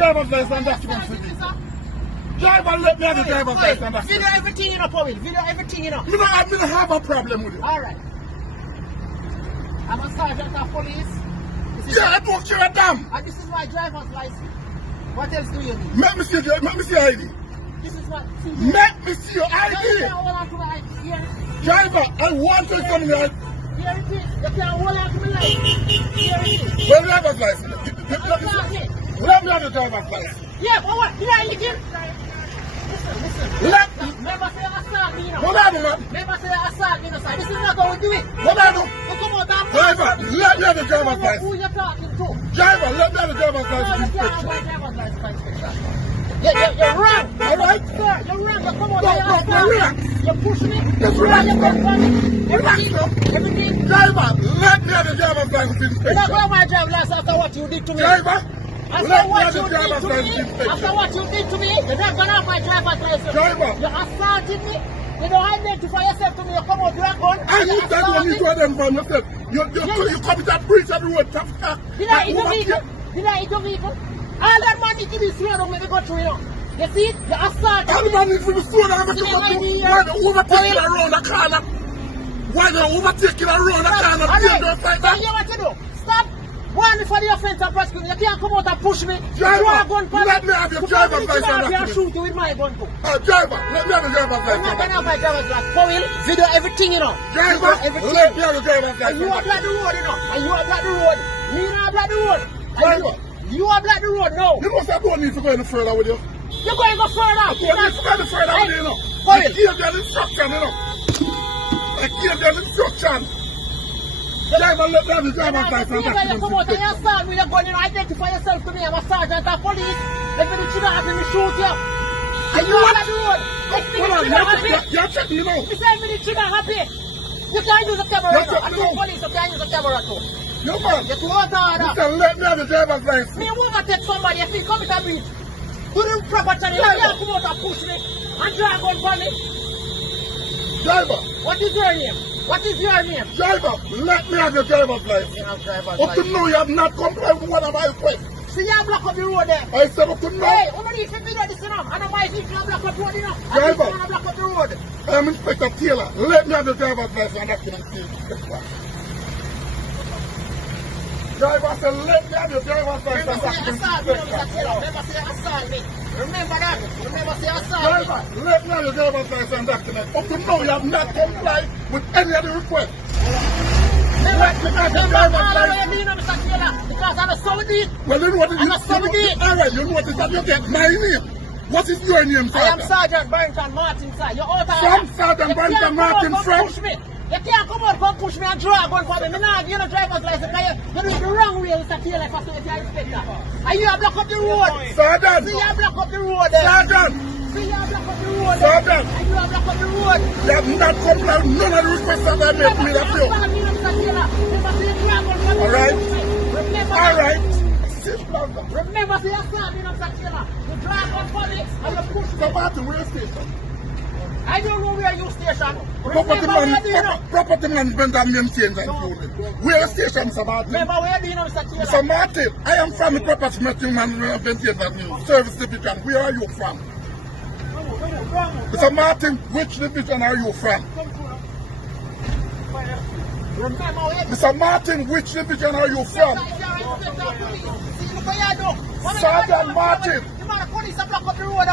driver's license and documents with me. Driver, let me have the driver's license and documents. Video everything, you know, Powell. Video everything, you know. Me don't have a problem with it. Alright. I'm a sergeant of police. Yeah, I don't care a damn. And this is my driver's license. What else do you need? Let me see ID. This is what. Let me see your ID. Hold on to my here. Driver, I want to come here. Here it is. You can't hold on to my license. Here it is. Well, driver's license. Let me have the driver's license. Yeah, but what? Did I lick him? Listen. Never say assault me, you know. What I do, man? Never say assault me, you know, sir. This is not how we do it. What I do? You come out and Driver, let me have the driver's who license. you talking to? Driver, let me have the driver's No, license you can't have inspection. my driver's license inspection. You're wrong. Alright? Sir, you're wrong. You come out No, and relax. you push me. Yes, You relax, you no. come for me. Relax, no. Everything. Driver, let me have the driver's license You don't inspection. go my driver's license after what you did to me. Driver, After let me what have you the did driver's to license me, after inspection. what you did to me, you're not gonna have my driver's license. Driver. You assaulted me. You don't identify yourself to me. You come out with a gun. I need that one you do them from yourself. You commit a breach of the road traffic act. Did I eat your vehicle? Did I eat your vehicle? All that money to be thrown on me to go through, you know. You see? You assaulted All the me. man needs for the phone and Give me everything. money here. Why they overtaking around the corner? Why they overtaking around the corner? Dangerous like So that. you know what to do? Stop. One for the offense and prosecution. You can't come out and push me. Driver, Draw a gun for let me have your driver's license and document. shoot you with my gun too. Driver, let me have the driver's I'm not license. gonna have my driver's license. Powell, video everything, you know. Driver, Video everything. let me have the driver's And you license. are block the road, you know. And you are block the road. Me not block the road. Driver. You are block the road now. You must have don't need to go any further with you. You're going to go further. You don't need to go any further with you, you know. Powell. I gave them instruction, you know. I gave them instruction. Driver, let me have the driver's license You come out and document. you assault me, you're going to identify yourself to me. I'm a sergeant of police. If you should have me shoot you. And you are block the road. Hold on, you're checking me now. You said me should have happy. You can't use a camera Yes, now. sir, I no. told police you can't use a camera too. You man, You too hard order. listen, let me have the driver's license. Me overtake somebody, if he come with a breach, do the proper channel, you can't come out and push me and drag on for me. Driver, What is your name? What is your name? driver, let me have your driver's license. You have driver's Up to license. now, you have not complied with one of my requests. See, you block up the road there. I said up to now, Hey, how many people do this now? I don't mind if you block up the road, you know. I Driver. just want to block up the road. I am Inspector Taylor. Let me have the driver's license and document, please. Driver, I said, let me have your driver's license Remember and say document, assault me, please. Remember say assault me. Remember that. Remember say assault Driver, me. let me have your driver's license and document. Up to now, you have not complied with any of the requests. Let me have the Remember driver's all the way license. you know, Mr. Taylor, because I'm a Saudi. Well, you know what it is? I'm a Saudi. Alright, you know what it is that you get my name. What is your name, I am Sergeant? Sergeant Barrington Martin, sir. You're out of From here. Sergeant You Barrington can't come out, Martin come from? push me. You can't come out, come push me and draw a gun for me. Me not give you no driver's license. You're doing the wrong way, Mr. Taylor, if you're inspector. And you have blocked up the road. Sergeant! See, you have blocked up the road there. Sergeant! See, you have blocked up the road there. Sergeant! And you have blocked up the road. You have not complied with none of the requests that I made to me, that's you. Alright. Alright. Remember, see, you're standing up, Mr. Taylor. You drive on police and you push me. So, Martin, where station? I don't know where you station. Property Remember where you know. man, property management and maintains and included. Where station, Sir Martin? Remember where you know, Mr. Taylor. Sir Martin, I am from the property management and maintains and service division. Where are you from? Sir Martin, which division are you from? Remember where you Mr. Martin, which division are you from? Sergeant Martin.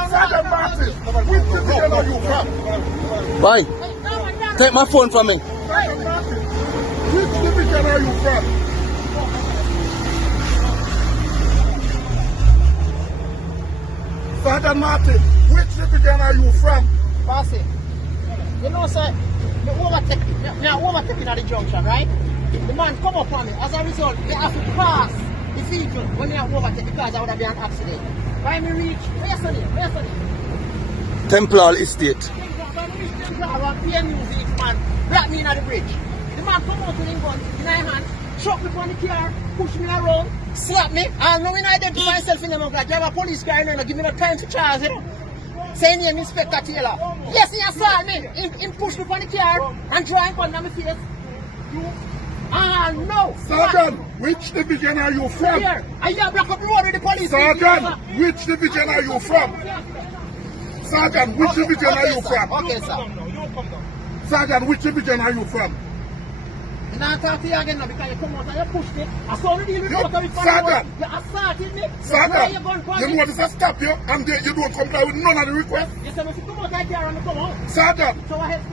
Sergeant Martin, which division are you from? Why? Take my phone from me. Sergeant Martin, which division are you from? Sergeant Martin, which division are you from? Bossy, you know, sir, me overtaking at the junction, right? The man come up on me. As a result, me have to pass the vehicle when me overtake because I would have been an accident. When me reach, where's the name? Where's the name? Temple Estate. When me reach Temple, I want PNU vehicle, man, block me in the bridge. The man come out with him gun in my hand, chuck me from the car, push me around, slap me, and when I identify myself in the mouth, like, you have a police car in there, give me no time to charge, you know? Say name Inspector Taylor. Yes, he assault me. He push me from the car and draw him under my face. You no. Sergeant, Which division are you from? Here, I hear block up the road with the police. Sergeant, which division are you from? Sergeant, which division are you sir. from? Okay, sir. Sergeant, which division are you from? And I'll talk to you again now because you come out and you pushed me. I saw the deal with You- you. Sergeant. You assaulted me. Sergeant, You gun you know what is a stop you and you don't comply with none of the requests? You said, if you come out like here and come out. Sergeant, So I help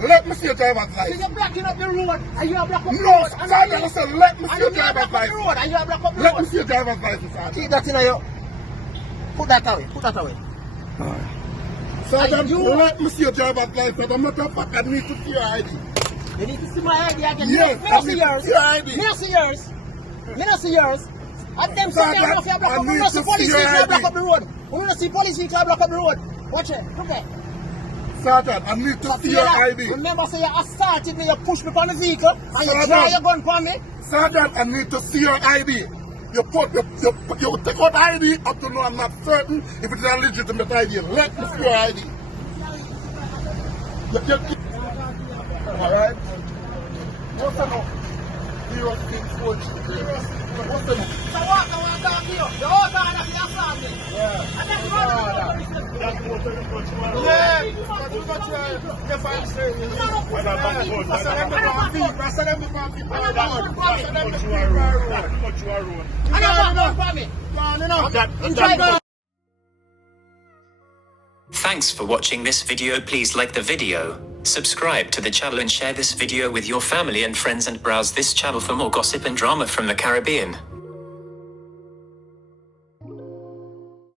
you. let me see your driver's So license. you're blocking up the road and you are blocking up the No, road. Sergeant, I said let me see And your you are driver's blocking up the license. road and you are blocking up the Let me road. see your driver's license, Sergeant. Keep that in your... Put that away. Put that away. Sergeant, you- let me see your driver's license. As a matter of fact, I need to see your ID. You need to see my ID again. Yes, Me not I see need yours. to see your ID. Me not see yours. Me not see yours. And them Sergeant, something enough you block I up. We need not to see police see your vehicle block ID. up the road. We not see police vehicle block up the road. Watch it. Look at. Sergeant, I need to see your ID. Remember, say you assaulted me, you pushed me on the vehicle, and you Sergeant. draw your gun from me. Sergeant, I need to see your ID. You take out ID up to now I'm not certain if it is a legitimate ID. Let me see your ID. Alright? What's the number? 0642. What's the number? So what? I want to talk to you. The order that you assault me. Yeah. And that's what Thanks for watching this video. Please like the video, subscribe to the channel and share this video with your family and friends and browse this channel for more gossip and drama from the Caribbean.